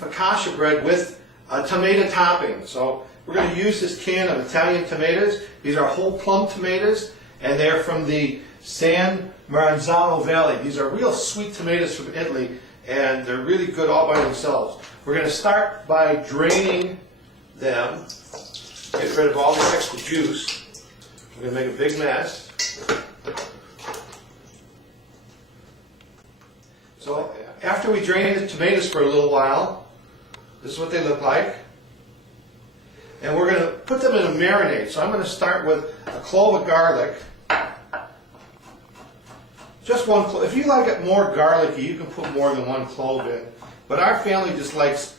focaccia bread with a tomato topping. So we're going to use this can of Italian tomatoes. These are whole plum tomatoes, and they're from the San Maranzano Valley. These are real sweet tomatoes from Italy, and they're really good all by themselves. We're going to start by draining them, get rid of all the extra juice. We're going to make a big mess. So after we drain the tomatoes for a little while, this is what they look like. And we're going to put them in a marinade. So I'm going to start with a clove of garlic. Just one clove. If you like it more garlicky, you can put more than one clove in. But our family just likes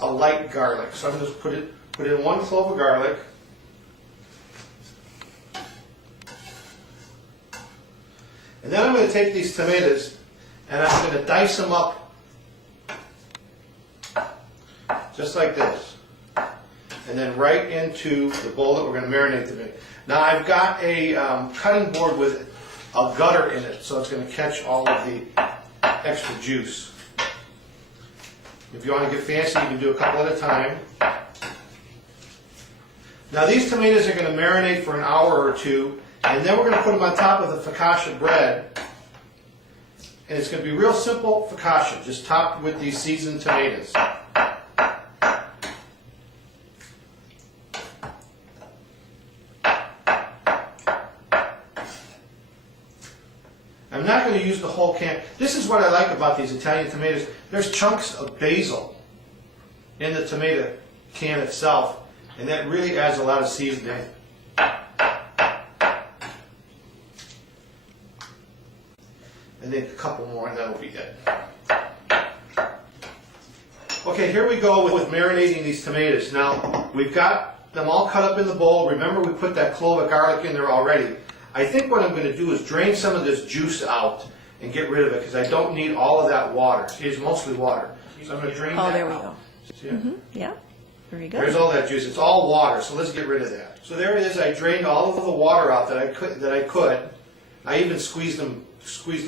a light garlic. So I'm going to just put in one clove of garlic. And then I'm going to take these tomatoes and I'm going to dice them up just like this. And then right into the bowl that we're going to marinate them in. Now I've got a cutting board with a gutter in it, so it's going to catch all of the extra juice. If you want to get fancy, you can do a couple at a time. Now these tomatoes are going to marinate for an hour or two, and then we're going to put them on top of the focaccia bread. And it's going to be real simple focaccia, just topped with these seasoned tomatoes. I'm not going to use the whole can. This is what I like about these Italian tomatoes. There's chunks of basil in the tomato can itself, and that really adds a lot of seasoning. And then a couple more, and that'll be it. Okay, here we go with marinating these tomatoes. Now, we've got them all cut up in the bowl. Remember, we put that clove of garlic in there already. I think what I'm going to do is drain some of this juice out and get rid of it, because I don't need all of that water. See, it's mostly water. So I'm going to drain that out. Oh, there we go. See it? Yeah, very good. There's all that juice. It's all water, so let's get rid of that. So there it is. I drained all of the water out that I could. I even squeezed them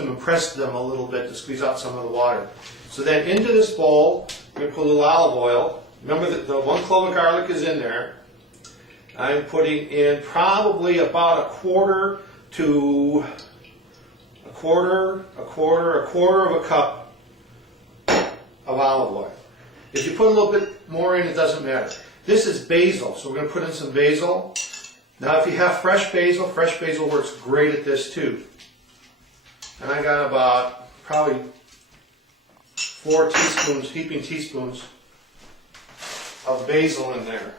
and pressed them a little bit to squeeze out some of the water. So then into this bowl, we're going to put a little olive oil. Remember that the one clove of garlic is in there. I'm putting in probably about a quarter of a cup of olive oil. If you put a little bit more in, it doesn't matter. This is basil, so we're going to put in some basil. Now if you have fresh basil works great at this too. And I got about probably 4 teaspoons, heaping teaspoons of basil in there.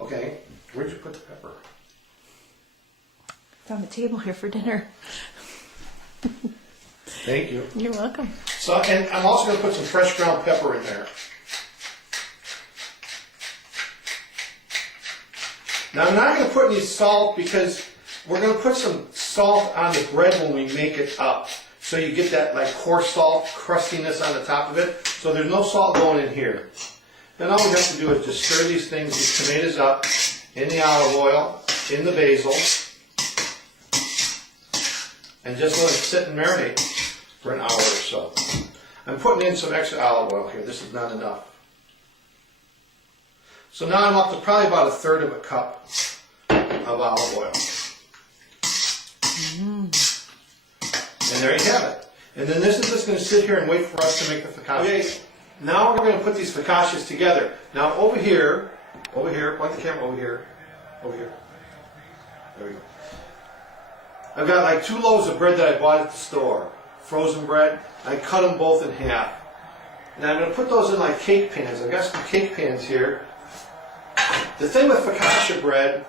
Okay, where'd you put the pepper? It's on the table here for dinner. Thank you. You're welcome. So, and I'm also going to put some fresh ground pepper in there. Now I'm not going to put any salt, because we're going to put some salt on the bread when we make it up. So you get that like coarse salt crustiness on the top of it. So there's no salt going in here. Then all we have to do is just stir these tomatoes up in the olive oil, in the basil, and just let it sit and marinate for an hour or so. I'm putting in some extra olive oil here. This is not enough. So now I'm up to probably about 1/3 of a cup of olive oil. And there you have it. And then this is just going to sit here and wait for us to make the focaccia. Okay, now we're going to put these focaccias together. Now over here, point the camera over here. There we go. I've got like 2 loaves of bread that I bought at the store, frozen bread. I cut them both in half. And I'm going to put those in like cake pans. I've got some cake pans here. The thing with focaccia bread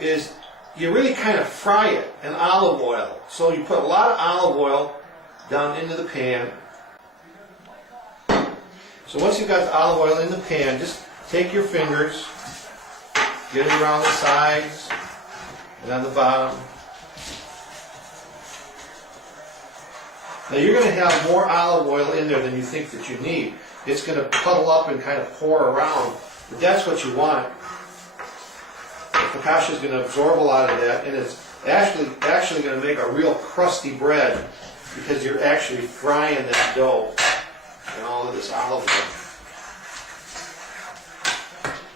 is you really kind of fry it in olive oil. So you put a lot of olive oil down into the pan. So once you've got the olive oil in the pan, just take your fingers, get it around the sides and on the bottom. Now you're going to have more olive oil in there than you think that you need. It's going to puddle up and kind of pour around, but that's what you want. The focaccia is going to absorb a lot of that, and it's actually going to make a real crusty bread, because you're actually frying that dough in all of this olive oil.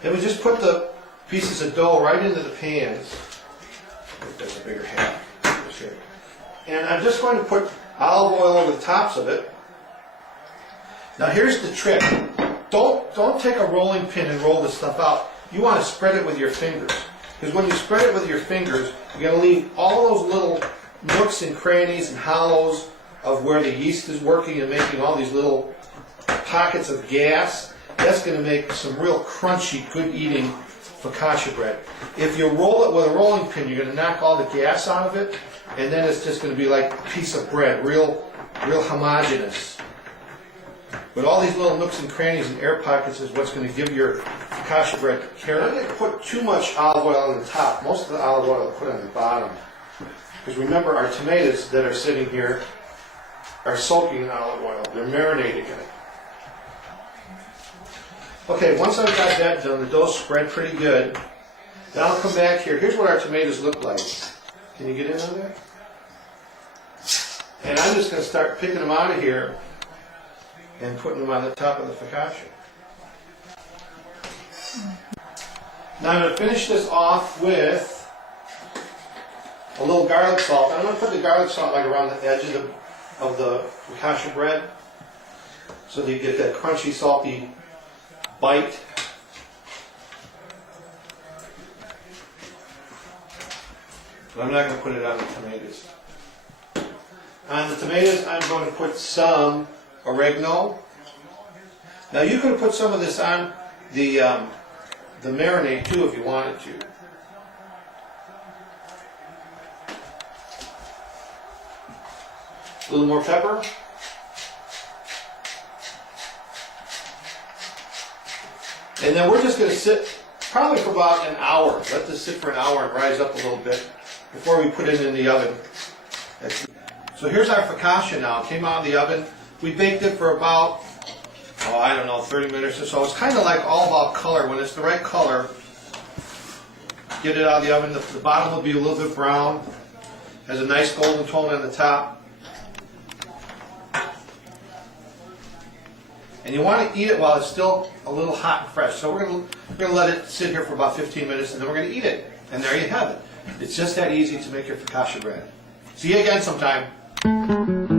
Then we just put the pieces of dough right into the pans. There's a bigger half. And I'm just going to put olive oil over the tops of it. Now here's the trick. Don't take a rolling pin and roll this stuff out. You want to spread it with your fingers. Because when you spread it with your fingers, you're going to leave all those little nooks and crannies and hollows of where the yeast is working and making all these little pockets of gas. That's going to make some real crunchy, good eating focaccia bread. If you roll it with a rolling pin, you're going to knock all the gas out of it, and then it's just going to be like a piece of bread, real homogeneous. But all these little nooks and crannies and air pockets is what's going to give your focaccia bread character. I'm going to put too much olive oil on the top. Most of the olive oil I'll put on the bottom. Because remember, our tomatoes that are sitting here are soaking in olive oil. They're marinating in it. Okay, once I've got that done, the dough's spread pretty good. Then I'll come back here. Here's what our tomatoes look like. Can you get in on there? And I'm just going to start picking them out of here and putting them on the top of the focaccia. Now I'm going to finish this off with a little garlic salt. I'm going to put the garlic salt like around the edge of the focaccia bread so that you get that crunchy, salty bite. But I'm not going to put it on the tomatoes. On the tomatoes, I'm going to put some oregano. Now you could put some of this on the marinade too if you wanted to. A little more pepper. And then we're just going to sit probably for about an hour. Let this sit for an hour and rise up a little bit before we put it in the oven. So here's our focaccia now. It came out of the oven. We baked it for about, 30 minutes or so. It's kind of like all about color. When it's the right color, get it out of the oven. The bottom will be a little bit brown. Has a nice golden tone on the top. And you want to eat it while it's still a little hot and fresh. So we're going to let it sit here for about 15 minutes, and then we're going to eat it. And there you have it. It's just that easy to make your focaccia bread. See you again sometime.